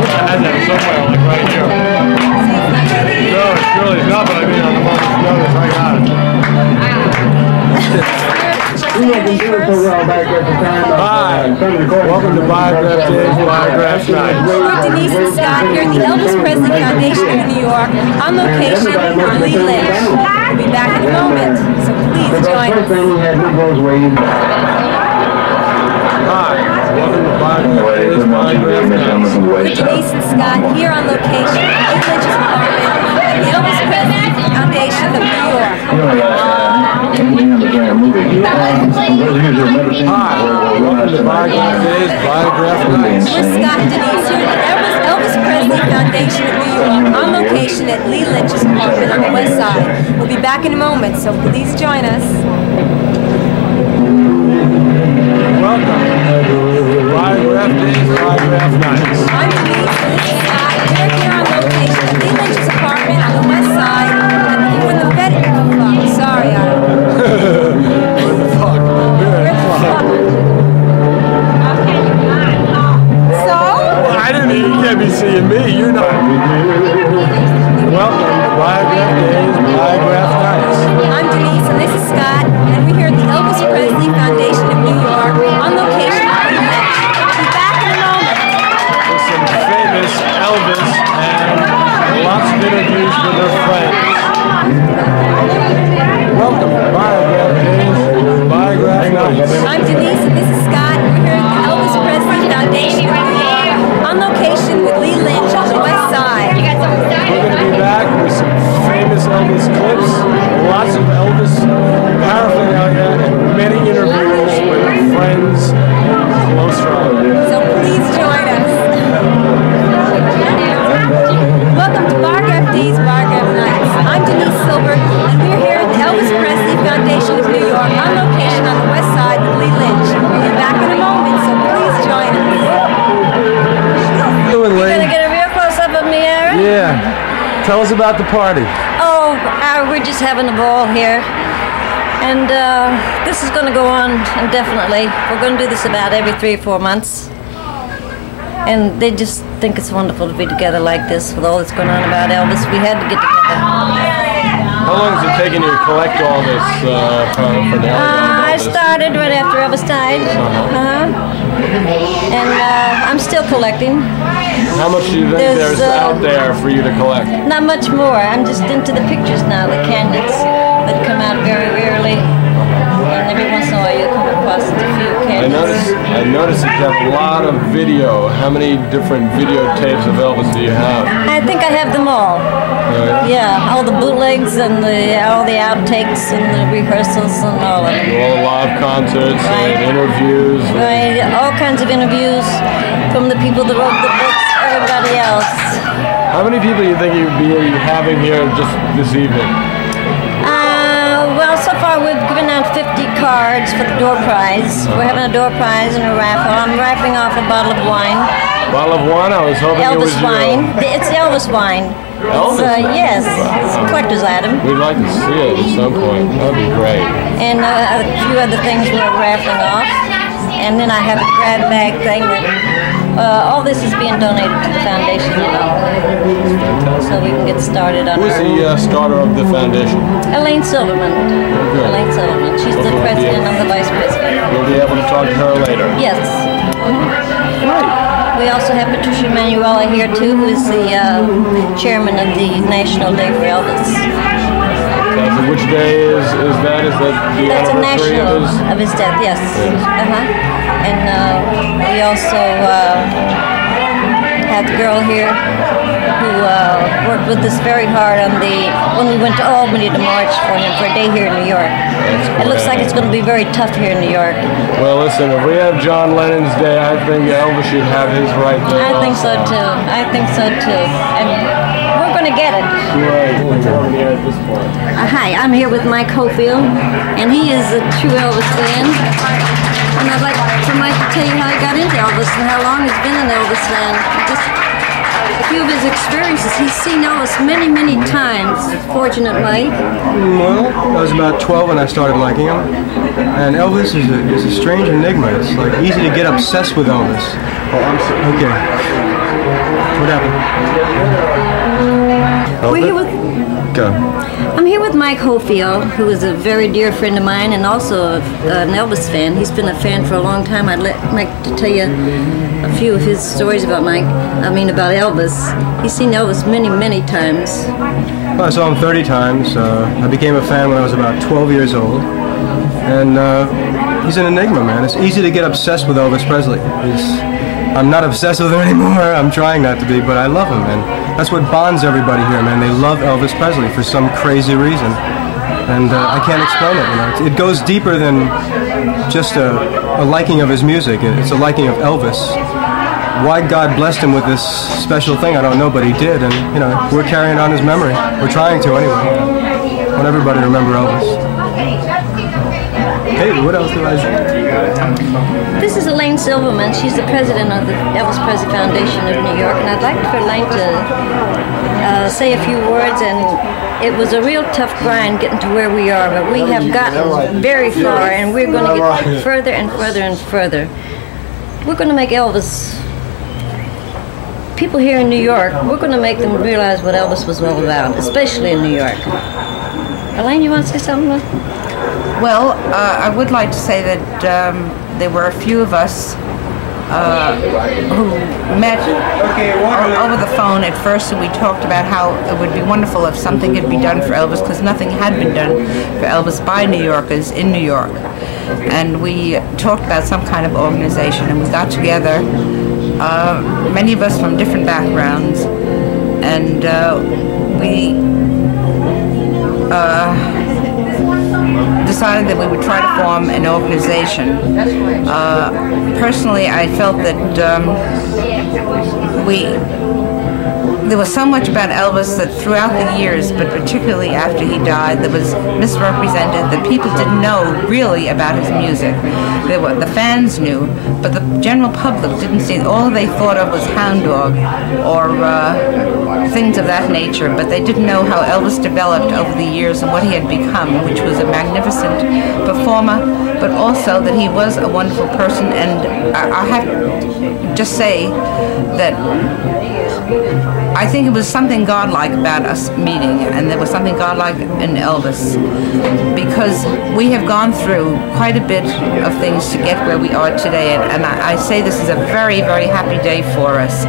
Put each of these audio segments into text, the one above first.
wish I had that somewhere, like right here. No, it's really not, but I mean, on the moment's notice, I got it. Hi, welcome to Biograph Days, Biograph Night. We're Denise and Scott here at the Elvis Presley Foundation in New York on location on Lynch. We'll be back in a moment, so please join us. Hi, welcome to Biograph Days, Biograph Night. We're Denise and Scott here on location at Lynch's apartment at the Elvis Presley Foundation of New York. Hi, welcome to Biograph Days, Biograph Nights. We're Scott and Denise here at the Elvis Presley Foundation of New York on location at Lynch's apartment on the west side. We'll be back in a moment, so please join us. Welcome to Biograph Days, Biograph Nights. I'm Denise and this is Scott. We're here on location at Lynch's apartment on the west side. And when the Fed... Oh, fuck. Sorry, Where the fuck? Where the fuck? So? Well, I didn't mean you can't be seeing me. You're not. Welcome to Biograph Days, Biograph Nights. I'm Denise and this is Scott. And we're here at the Elvis Presley Foundation of New York on location at Lynch. We'll be back in a moment. With some famous Elvis and lots of interviews with her friends. Welcome to Biograph Days, Biograph Nights. I'm Denise and this is Scott. We're here at the Elvis Presley Foundation of New York on location with Lynch on the west side. We're going to be back with some famous Elvis clips, lots of Elvis paraphernalia, and many interviews with friends and close relatives. So please join us. Welcome to Biograph Days, Biograph Nights. I'm Denise Silver, and we're here at the Elvis Presley Foundation of New York on location on the west side with Lynch. We'll be back in a moment, so please join us. Doing, Lee? Gonna get a real close-up of me, Aaron? Yeah. Tell us about the party. Oh, we're just having a ball here. And this is going to go on indefinitely. We're going to do this about every 3 or 4 months. And they just think it's wonderful to be together like this with all that's going on about Elvis. We had to get together. How long has it taken you to collect all this paraphernalia? I started right after Elvis died. And I'm still collecting. How much do you think there's out there for you to collect? Not much more. I'm just into the pictures now, the candidates that come out very rarely. And every once in a while you come across a few candidates. I noticed that you have a lot of video. How many different videotapes of Elvis do you have? I think I have them all. Yeah, all the bootlegs and all the outtakes and the rehearsals and all of them. All the live concerts and interviews. Right, all kinds of interviews from the people that wrote the books, everybody else. How many people do you think you'd be having here just this evening? Well, so far we've given out 50 cards for the door prize. We're having a door prize and a raffle. I'm raffling off a bottle of wine. Bottle of wine? I was hoping Elvis it was wine. It's Elvis wine. Elvis? Yes, it's a collector's item. We'd like to see it at some point. That would be great. And a few other things we're raffling off. And then I have a grab bag thing that all this is being donated to the foundation, so we can get started on. Who's the starter of the foundation? Elaine Silverman. Good. Elaine Silverman. She's the president. I'm the vice president. We'll be able to talk to her later. Yes. Great. We also have Patricia Manuela here too, who is the chairman of the National Day for Elvis. So which day is that? Is that the That's a anniversary national of his death, yes. And we also have the girl here who worked with us very hard on when we went to Albany to march for him for a day here in New York. It looks like it's going to be very tough here in New York. Well, listen, if we have John Lennon's day, I think Elvis should have his right there. I think so too. I think so too. And we're going to get it. Right. We're here at this point. Hi, I'm here with Mike Hofield, and he is a true Elvis fan. And I'd like for Mike to tell you how he got into Elvis and how long he's been an Elvis fan. Just a few of his experiences. He's seen Elvis many, many times, fortunately. Well, I was about 12 when I started liking him. And Elvis is a strange enigma. It's like easy to get obsessed with Elvis. Okay. What happened? We're here with... Go. I'm here with Mike Hofield, who is a very dear friend of mine and also an Elvis fan. He's been a fan for a long time. I'd like Mike to tell you a few of his stories about about Elvis. He's seen Elvis many, many times. Well, I saw him 30 times. I became a fan when I was about 12 years old. And he's an enigma, man. It's easy to get obsessed with Elvis Presley. I'm not obsessed with him anymore. I'm trying not to be, but I love him, and that's what bonds everybody here, man. They love Elvis Presley for some crazy reason, and I can't explain it. You know, it goes deeper than just a liking of his music. It's a liking of Elvis. Why God blessed him with this special thing, I don't know, but he did, and you know, we're carrying on his memory. We're trying to anyway. I want everybody to remember Elvis. Hey, what else do I say? This is Elaine Silverman. She's the president of the Elvis Presley Foundation of New York, and I'd like for Elaine to say a few words. And it was a real tough grind getting to where we are, but we have gotten very far, and we're going to get further and further and further. We're going to make Elvis, people here in New York, we're going to make them realize what Elvis was all about, especially in New York. Elaine, you want to say something? Well, I would like to say that there were a few of us who met over the phone at first, and we talked about how it would be wonderful if something could be done for Elvis, because nothing had been done for Elvis by New Yorkers in New York. And we talked about some kind of organization, and we got together, many of us from different backgrounds, and we decided that we would try to form an organization. Personally, I felt that there was so much about Elvis that throughout the years, but particularly after he died, that was misrepresented, that people didn't know really about his music. The fans knew, but the general public didn't see. All they thought of was Hound Dog or things of that nature, but they didn't know how Elvis developed over the years and what he had become, which was a magnificent performer, but also that he was a wonderful person. And I have to just say that I think it was something godlike about us meeting, and there was something godlike in Elvis, because we have gone through quite a bit of things to get where we are today, and I say this is a very, very happy day for us.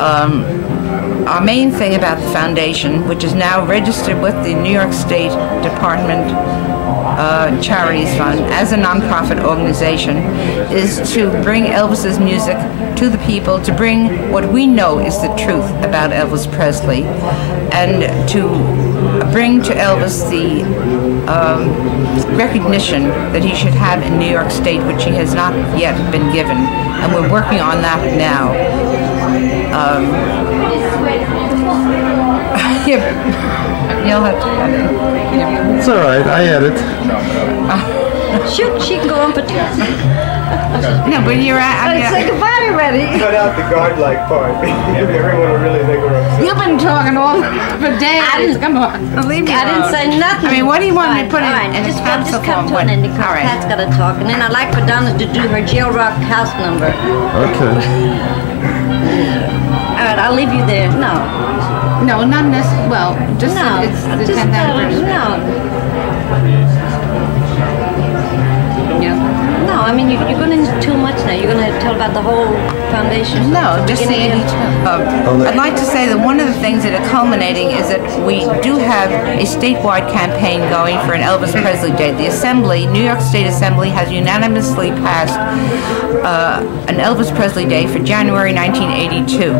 Our main thing about the foundation, which is now registered with the New York State Department Charities Fund as a nonprofit organization, is to bring Elvis's music to the people, to bring what we know is the truth about Elvis Presley, and to bring to Elvis the recognition that he should have in New York State, which he has not yet been given, and we're working on that now. You'll have to cut it. It's all right. I edit. Shoot, she can go on for 2. No, but you're at. Let's say goodbye already. Cut out the godlike part. Everyone will really think we're upset. You've been talking all for days. Come on, leave me I didn't alone. say nothing. I mean, what do you want me to put in Just pencil come to form? an ending, because All right. Pat's got to talk, and then I'd like for Donna to do her jail rock house number. Okay. All right, I'll leave you there. No. No, not necessarily. Well, just No. it's the Just 10th anniversary. No. Yeah. No, I mean, you're going into too much now. You're going to tell about the whole foundation. No, just the Beginning any. I'd like to say that one of the things that are culminating is that we do have a statewide campaign going for an Elvis Presley Day. The Assembly, New York State Assembly, has unanimously passed an Elvis Presley Day for January 1982.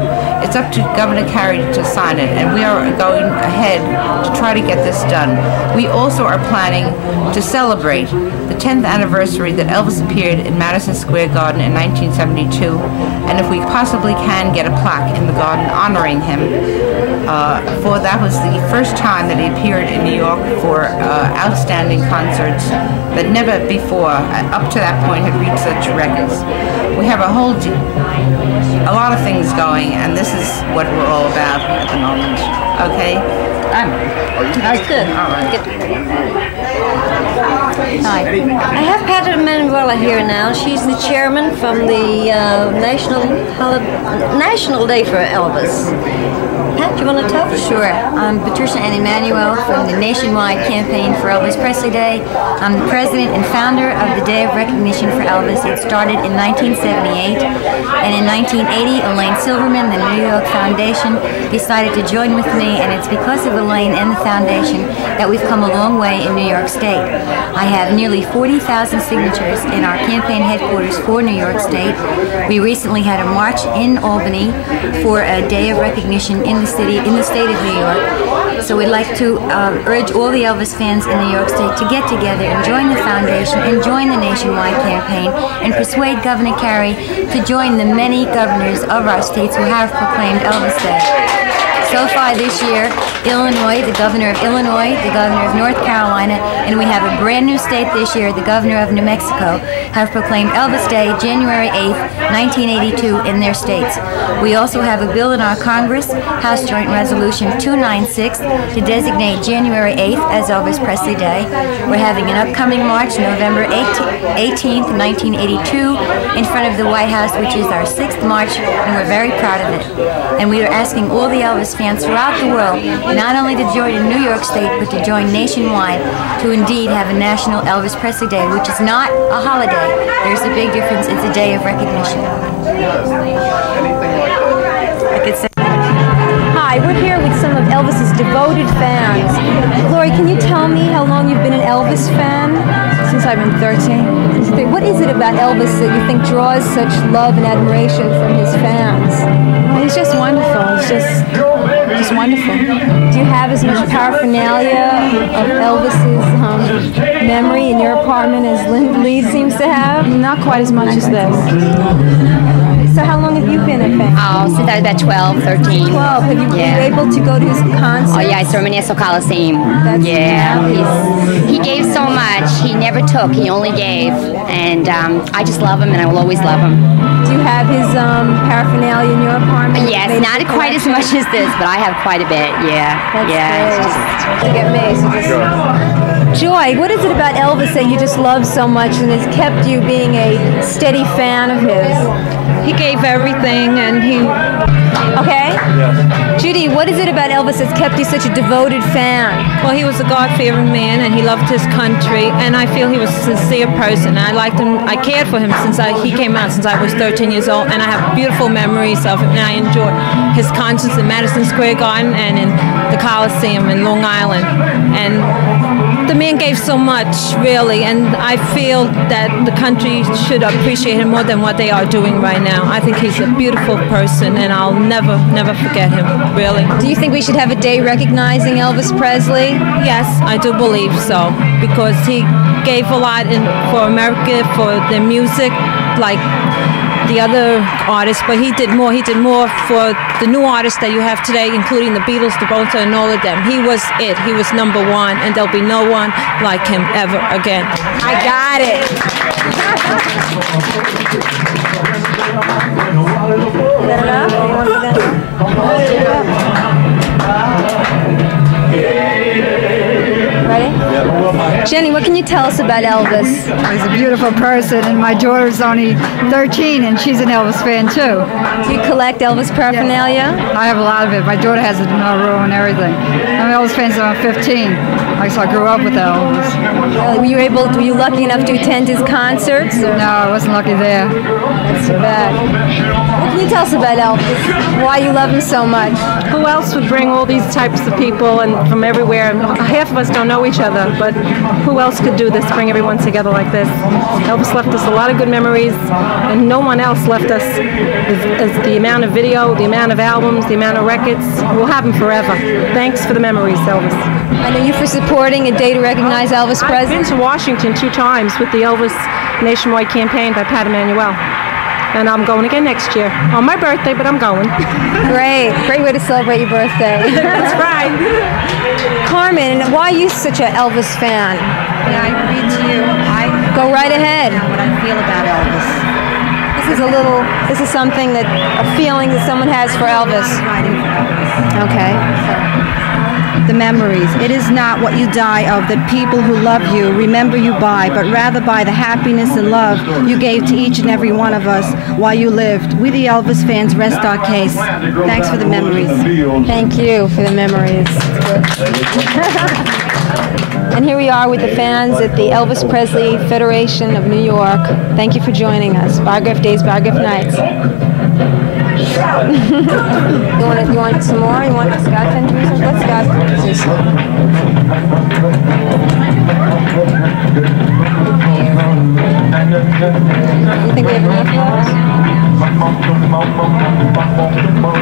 It's up to Governor Carey to sign it, and we are going ahead to try to get this done. We also are planning to celebrate the 10th anniversary that Elvis appeared in Madison Square Garden in 1972, and if we possibly can get a plaque in the garden honoring him, for that was the first time that he appeared in New York for outstanding concerts that never before, up to that point, had reached such records. We have a lot of things going, and this is what we're all about at the moment. Okay? That's good. All right. Hi. I have Pat Manuela here now. She's the chairman from the National Day for Elvis. Pat, you want to tell us? Sure. I'm Patricia and Emmanuel from the nationwide campaign for Elvis Presley Day. I'm the president and founder of the Day of Recognition for Elvis. It started in 1978, and in 1980, Elaine Silverman, the New York Foundation, decided to join with me, and it's because of Elaine and the foundation that we've come a long way in New York State. I have nearly 40,000 signatures in our campaign headquarters for New York State. We recently had a march in Albany for a Day of Recognition in the state of New York. So we'd like to urge all the Elvis fans in New York State to get together and join the foundation and join the nationwide campaign and persuade Governor Carey to join the many governors of our states who have proclaimed Elvis Day. So far this year, Illinois, the governor of Illinois, the governor of North Carolina, and we have a brand new state this year, the governor of New Mexico, have proclaimed Elvis Day January 8th, 1982 in their states. We also have a bill in our Congress, House Joint Resolution 296, to designate January 8th as Elvis Presley Day. We're having an upcoming march November 18th, 1982 in front of the White House, which is our 6th march, and we're very proud of it. And we are asking all the Elvis fans throughout the world not only to join in New York State, but to join nationwide to indeed have a National Elvis Presley Day, which is not a holiday. There's a big difference. It's a day of recognition. Hi, we're here with some of Elvis's devoted fans. Gloria, can you tell me how long you've been an Elvis fan? Since I've been 13. What is it about Elvis that you think draws such love and admiration from his fans? Well, he's just wonderful. It's just wonderful. Do you have as much paraphernalia of Elvis's memory in your apartment as Lee seems to have? Not quite as much as this. So how long have you been a fan? Oh, since I was about 12, 13. 12. Have you been able to go to his concerts? Oh, yeah, I saw him in Nassau Coliseum. He gave so much. He never took. He only gave. And I just love him, and I will always love him. Do you have his paraphernalia in your apartment? Yes, not quite as much as this, but I have quite a bit, yeah. That's yeah. It's just to get me. Joy, what is it about Elvis that you just love so much and has kept you being a steady fan of his? He gave everything, and he... Okay? Yes. Judy, what is it about Elvis that's kept you such a devoted fan? Well, he was a God-fearing man, and he loved his country, and I feel he was a sincere person. I liked him. I cared for him since he came out since I was 13 years old, and I have beautiful memories of him, and I enjoy his concerts in Madison Square Garden and in the Coliseum in Long Island. And the man gave so much, really, and I feel that the country should appreciate him more than what they are doing right now. I think he's a beautiful person, and I'll never forget him, really. Do you think we should have a day recognizing Elvis Presley? Yes, I do believe so, because he gave a lot for America, for the music, like the other artists, but he did more. He did more for the new artists that you have today, including the Beatles, the Beatles, and all of them. He was it. He was number one, and there'll be no one like him ever again. I got it. Is that enough? You want to do that enough? Ready? Jenny, what can you tell us about Elvis? He's a beautiful person, and my daughter's only 13, and she's an Elvis fan, too. Do you collect Elvis paraphernalia? Yeah. I have a lot of it. My daughter has it in her room and everything. I'm an Elvis fan since I'm 15. So I grew up with Elvis. Really? Were you lucky enough to attend his concerts? Or? No, I wasn't lucky there. That's too bad. What can you tell us about Elvis? Why you love him so much? Who else would bring all these types of people and from everywhere? Half of us don't know each other, but who else could do this, bring everyone together like this? Elvis left us a lot of good memories, and no one else left us as the amount of video, the amount of albums, the amount of records. We'll have them forever. Thanks for the memories, Elvis. And are you for supporting a day to recognize Elvis Presley? I've been to Washington 2 times with the Elvis nationwide campaign by Pat Emanuel. And I'm going again next year. On my birthday, but I'm going. Great. Great way to celebrate your birthday. That's right. Carmen, why are you such an Elvis fan? May I read to you? Go right ahead. What I feel about Elvis. This is something that, a feeling that someone has for Elvis. Writing for Elvis. Okay. The memories. It is not what you die of that people who love you remember you by, but rather by the happiness and love you gave to each and every one of us while you lived. We the Elvis fans rest our case. Thanks for the memories. Thank you for the memories. And here we are with the fans at the Elvis Presley Federation of New York. Thank you for joining us. Biograph Days, Biograph Nights. You want some more? You want Scott to introduce us? Let's Scott introduce us. You think we have enough of those?